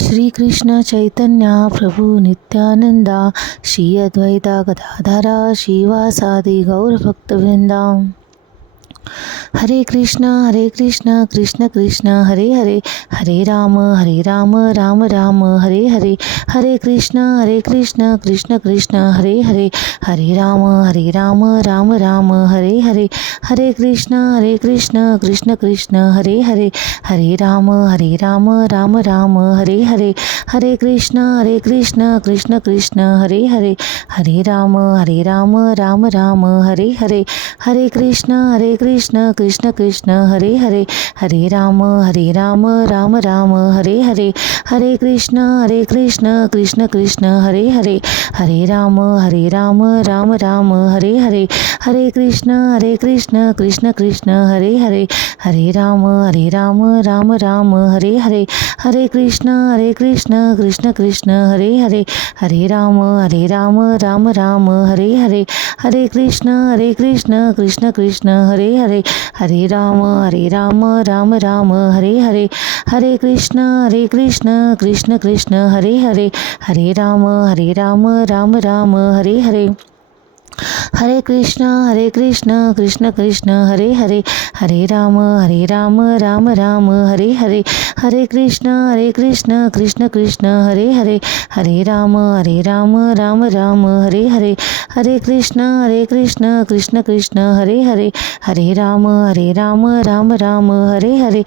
Shri Krishna Chaitanya Prabhu Nityananda Shri Advaita Gadadhara श्रीवासादि गौरभक्तवृंदा। Hare Krishna Krishna Krishna Hare Hare, Hare Ram Ram Ram Hare Hare, Hare Krishna Krishna Krishna Hare Hare, Hare Ram Ram Ram Hare Hare, Hare Krishna Krishna Krishna Hare Hare, Hare Ram Ram Ram Hare Hare, Hare Krishna Krishna Krishna Hare Hare, Hare Ram Ram Ram Hare Hare, Hare Krishna Krishna Krishna Hare Hare, Hare Ram Ram Ram Hare Hare, Hare Krishna Krishna Krishna Hare Hare, Hare Ram Ram Ram Hare Hare, Hare Krishna Krishna Krishna Hare Hare, Hare Ram Ram Ram Hare Hare, Hare Krishna Krishna Krishna Hare Hare, Hare Ram Ram Ram Hare Hare, Hare Krishna Krishna Krishna Hare Hare, Hare Ram Ram Ram Hare Hare, Hare Krishna Krishna Krishna Hare Hare, Hare Ram Ram Ram Hare Hare, Hare Krishna Krishna Krishna Hare Hare, Hare Ram Ram Ram Hare Hare, Hare Krishna Krishna Krishna Hare Hare, Hare Ram Ram Ram Hare Hare, Hare Krishna Krishna Krishna Hare Hare, Hare Ram Ram Ram Hare Hare, Hare Krishna Krishna Krishna Hare Hare, Hare Ram Ram Ram Hare Hare, Hare Krishna Krishna Krishna Hare Hare, Hare Ram Ram Ram Hare Hare, Hare Krishna Krishna Krishna Hare Hare, Hare Ram Ram Ram Hare Hare,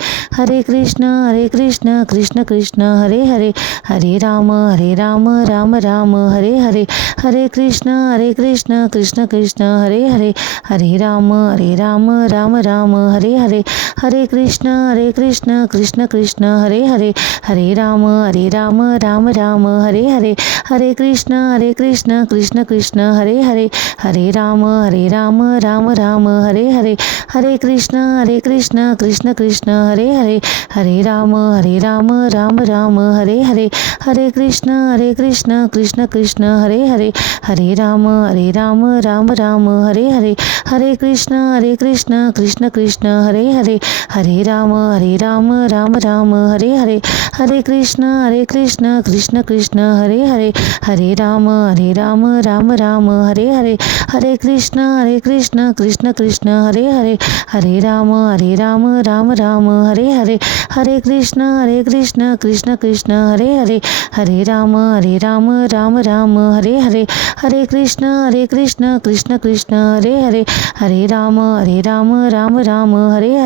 Hare Krishna Krishna Krishna Hare Hare, Hare Ram Ram Ram Hare Hare, Hare Krishna Krishna Krishna Hare Hare, Hare Ram Ram Ram Hare Hare, Hare Krishna Krishna Krishna Hare Hare, Hare Ram Ram Ram Hare Hare, Hare Krishna Krishna Krishna Hare Hare, Hare Ram Ram Ram Hare Hare, Hare Krishna Krishna Krishna Hare Hare, Hare Ram Ram Ram Hare Hare, Hare Krishna Krishna Krishna Hare Hare, Hare Ram Ram Ram Hare Hare, Hare Krishna Krishna Krishna Hare Hare, Hare Ram Ram Ram Hare Hare, Hare Krishna Krishna Krishna Hare Hare, Hare Ram Ram Ram Hare Hare, Hare Krishna Krishna Krishna Hare Hare, Hare Ram Ram Ram Hare Hare, Hare Krishna Krishna Krishna Hare Hare, Hare Ram Ram Ram Hare Hare, Hare Krishna Krishna Krishna Hare Hare, Hare Ram Ram Ram Hare Hare,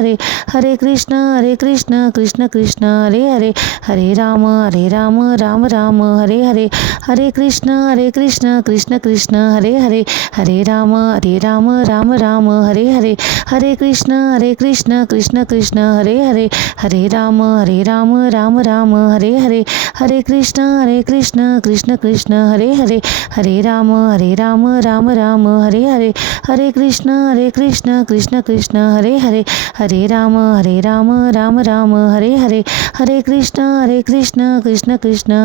Hare Krishna Krishna Krishna Hare Hare, Hare Ram Ram Ram Hare Hare, Hare Krishna Krishna Krishna Hare Hare, Hare Ram Ram Ram Hare Hare, Hare Krishna Krishna Krishna Hare Hare, Hare Ram Ram Ram Hare Hare, Hare Krishna Krishna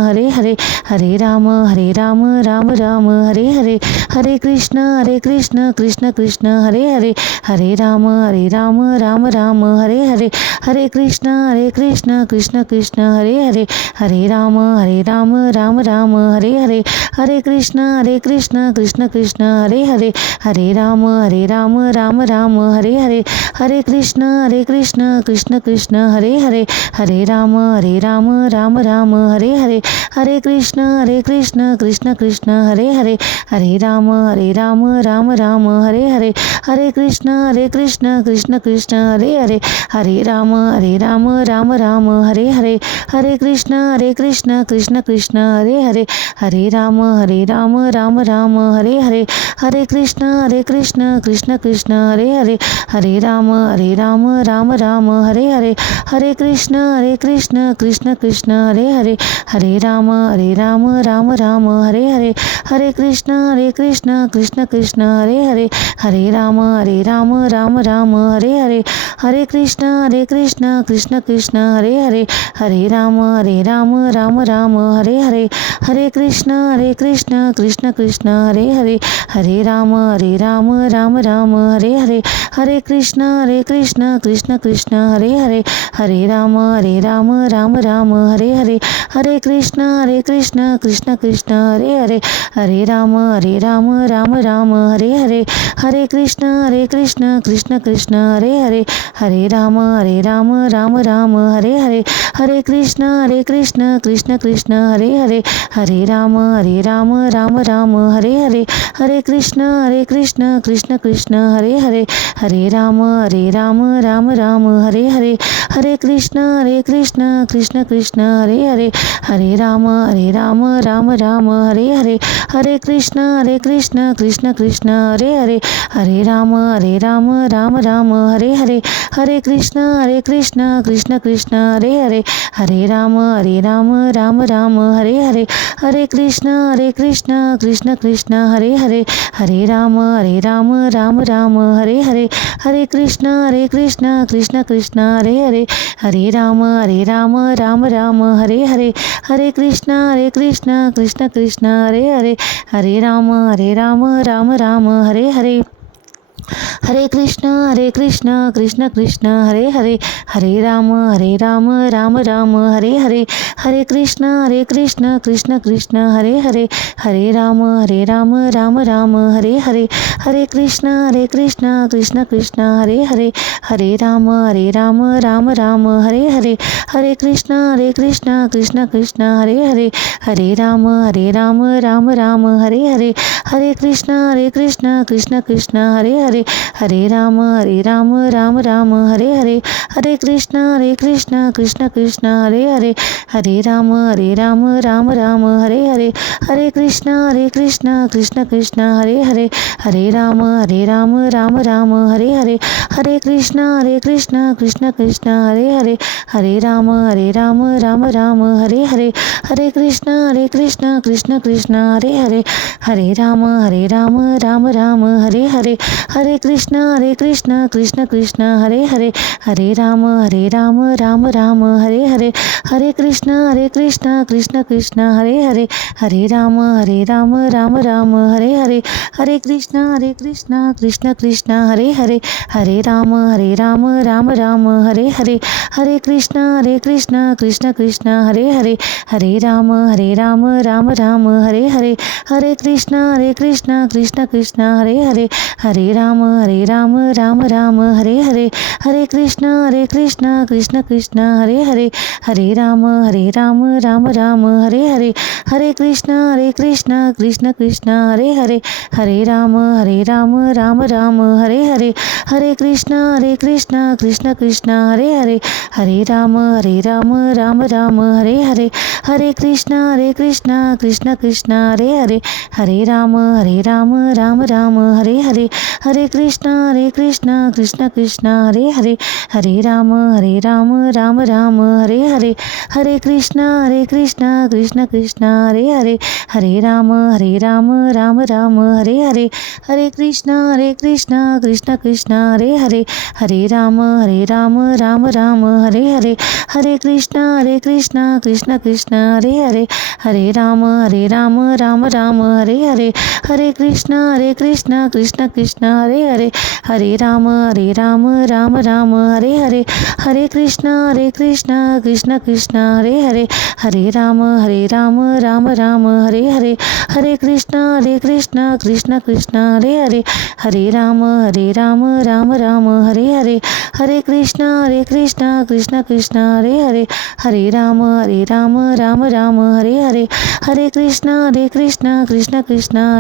Krishna Hare Hare, Hare Ram Ram Ram Hare Hare, Hare Krishna Krishna Krishna Hare Hare, Hare Ram Ram Ram Hare Hare, Hare Krishna Krishna Krishna Hare Hare, Hare Ram Ram Ram Hare Hare, Hare Krishna Krishna Krishna Hare Hare, Hare Ram Ram Ram Hare Hare, Hare Krishna Krishna Krishna Hare Hare, Hare Ram Ram Ram Hare Hare, Hare Krishna Krishna Krishna Hare Hare, Hare Ram Ram Ram Hare Hare, Hare Krishna Krishna Krishna Hare Hare, Hare Ram Ram Ram Hare Hare, Hare Krishna Krishna Krishna Hare Hare, Hare Ram Ram Ram Hare Hare, Hare Krishna Krishna Krishna Hare Hare, Hare Ram Ram Ram Hare Hare, Hare Krishna Krishna Krishna Hare Hare, Hare Ram Ram Ram Hare Hare, Hare Krishna Krishna Krishna Hare Hare, Hare Ram Ram Ram Hare Hare, Hare Krishna Krishna Krishna Hare Hare, Hare Ram Ram Ram Hare Hare, Hare Krishna Krishna Krishna Hare Hare, Hare Ram Ram Ram Hare Hare, Hare Krishna Krishna Krishna Hare Hare, Hare Ram Ram Ram Hare Hare, Hare Krishna Krishna Krishna Hare Hare, Hare Ram Ram Ram Hare Hare, Hare Krishna Krishna Krishna Hare Hare, Hare Ram Ram Ram Hare Hare, Hare Krishna Krishna Krishna Hare Hare, Hare Ram Ram Ram Hare Hare, Hare Krishna Krishna Krishna Hare Hare, Hare Ram Ram Ram Hare Hare, Hare Krishna Krishna Krishna Hare Hare, Hare Ram Ram Ram Hare Hare, Hare Krishna Krishna Krishna Hare Hare, Hare Ram Ram Ram Hare Hare, Hare Krishna Krishna Krishna Hare Hare, Hare Ram Ram Ram Hare Hare, Hare Krishna Krishna Krishna Hare Hare, Hare Ram Ram Ram Hare Hare, Hare Krishna Krishna Krishna Hare Hare, Hare Ram Ram Ram Hare Hare, Hare Krishna Krishna Krishna Hare Hare, Hare Ram Ram Ram Hare Hare, Hare Krishna Krishna Krishna Hare Hare, Hare Ram Ram Ram Hare Hare, Hare Krishna Krishna Krishna Hare Hare, Hare Ram Ram Ram Hare Hare, Hare Krishna Krishna Krishna Hare Hare, Hare Ram Ram Ram Hare Hare, Hare Krishna Krishna Krishna Hare Hare, Hare Ram Ram Ram Hare Hare, Hare Krishna Krishna Krishna Hare Hare, Hare Ram Ram Ram Hare Hare, Hare Krishna Krishna Krishna Hare Hare, Hare Ram Ram Ram Hare Hare, Hare Krishna Krishna Krishna Hare Hare, Hare Ram Ram Ram Hare Hare, Hare Krishna Krishna Krishna Hare Hare, Hare Ram Ram Ram Hare Hare, Hare Krishna Krishna Krishna Hare Hare, Hare Ram Ram Ram Hare Hare, Hare Krishna Krishna Krishna Hare Hare, Hare Ram Ram Ram Hare Hare, Hare Krishna Krishna Krishna Hare Hare, Hare Ram Ram Ram Hare Hare, Hare Krishna Krishna Krishna Hare Hare, Hare Ram Ram Ram Hare Hare, Hare Krishna Krishna Krishna Hare Hare, Hare Ram Ram Ram Hare Hare, Hare Krishna Krishna Krishna Hare Hare, Hare Ram Ram Ram Hare Hare, Hare Krishna Krishna Krishna Hare Hare, Hare Ram Ram Ram Hare Hare, Hare Krishna Krishna Krishna Hare Hare, Hare Ram Ram Ram Hare Hare, Hare Krishna Krishna Krishna Hare Hare, Hare Ram Ram Ram Hare Hare, Hare Krishna Krishna Krishna Hare Hare, Hare Ram Ram Ram Hare Hare, Hare Krishna Krishna Krishna Hare Hare, Hare Ram Ram Ram Hare Hare, Hare Krishna Krishna Krishna Hare Hare, Hare Ram Ram Ram Hare Hare, Hare Krishna Krishna Krishna Hare Hare, Hare Ram Ram Ram Hare Hare, Hare Krishna Krishna Krishna Hare Hare, Hare Ram Ram Ram Hare Hare, Hare Krishna Krishna Krishna Hare Hare, Hare Ram Ram Ram Hare Hare, Hare Krishna Krishna Krishna Hare Hare, Hare Ram Ram Ram Hare Hare, Hare Krishna Krishna Krishna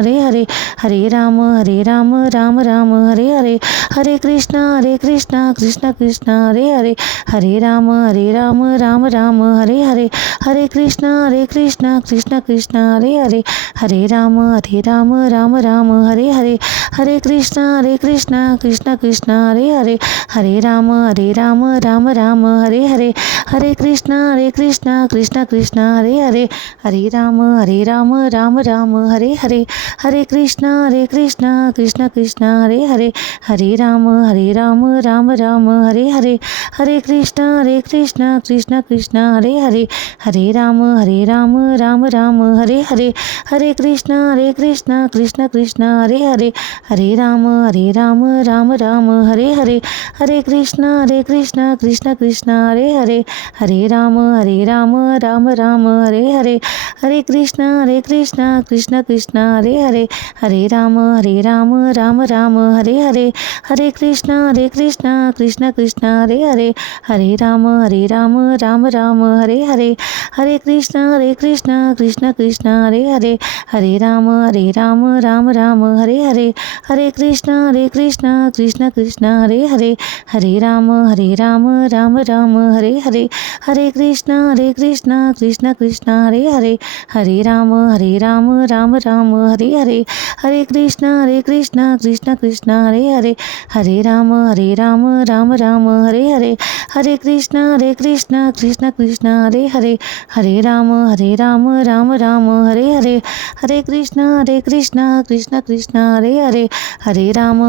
Hare Hare, Hare Ram Ram Ram Hare Hare, Hare Krishna Krishna Krishna Hare Hare, Hare Ram Ram Ram Hare Hare, Hare Krishna Krishna Krishna Hare Hare, Hare Ram Ram Ram Hare Hare, Hare Krishna Krishna Krishna Hare Hare, Hare Ram Ram Ram Hare Hare, Hare Krishna Krishna Krishna Hare Hare, Hare Ram Ram Ram Hare Hare, Hare Krishna Krishna Krishna Hare Hare, Hare Ram Ram Ram Hare Hare, Hare Krishna Krishna Krishna Hare Hare Hare, Hare Ram Ram Ram Hare Hare, Hare Krishna Krishna Krishna Hare Hare, Hare Ram Ram Ram Hare Hare, Hare Krishna Krishna Krishna Hare Hare, Hare Ram Ram Ram Hare Hare, Hare Krishna Krishna Krishna Hare Hare, Hare Ram Ram Ram Hare Hare, Hare Krishna Krishna Krishna Hare Hare, Hare Ram Ram Ram Hare Hare, Hare Krishna Krishna Krishna Hare Hare, Hare Ram Ram Ram Hare Hare, Hare Krishna Krishna Krishna Hare Hare, Hare Ram Ram Ram Hare Hare, Hare Krishna Krishna Krishna Hare Hare, Hare Ram Ram Ram Hare Hare, Hare Krishna Krishna Krishna Hare Hare, Hare Ram Ram Ram Hare Hare, Hare Krishna Krishna Krishna Hare Hare, Hare Ram Ram Ram Hare Hare, Hare Krishna Krishna Krishna Hare Hare, Hare Ram Ram Ram Hare Hare, Hare Krishna Krishna Krishna Hare Hare, Hare Ram Ram Ram Hare Hare, Hare Krishna Krishna Krishna Hare Hare, Hare Ram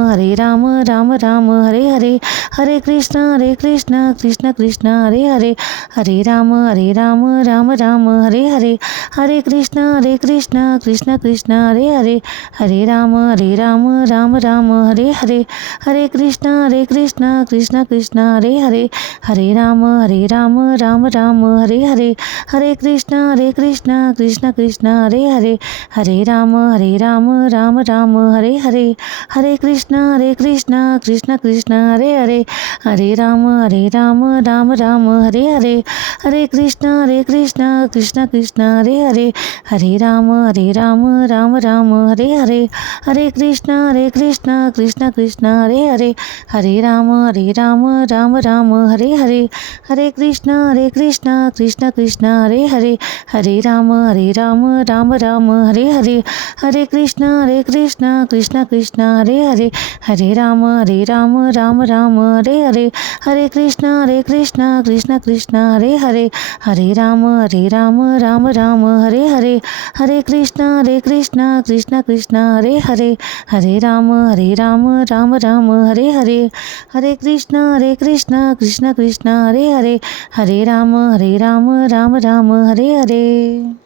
Ram Ram Hare Hare, Hare Krishna Krishna Krishna Hare Hare, Hare Ram Ram Ram Hare Hare, Hare Krishna Krishna Krishna Hare Hare, Hare Ram Ram Ram Hare Hare, Hare Krishna Krishna Krishna Hare Hare, Hare Ram Ram Ram Hare Hare, Hare Krishna Krishna Krishna Hare Hare, Hare Ram Ram Ram Hare Hare, Hare Krishna Krishna Krishna Hare Hare, Hare Ram Ram Ram Hare Hare, Hare Krishna Krishna Krishna Hare Hare, Hare Ram Ram Ram Hare Hare, Hare Krishna Krishna Krishna Hare Hare, Hare Ram Ram Ram Hare Hare, Hare Krishna Krishna Krishna Hare Hare, Hare Ram Ram Ram Hare Hare, Hare Krishna Krishna Krishna Hare Hare, Hare Ram Ram Ram Hare Hare, Hare Krishna Krishna Krishna Hare Hare, Hare Ram Ram Ram Hare Hare, Hare Krishna Krishna Krishna Hare Hare, Hare Ram Ram Ram Hare Hare.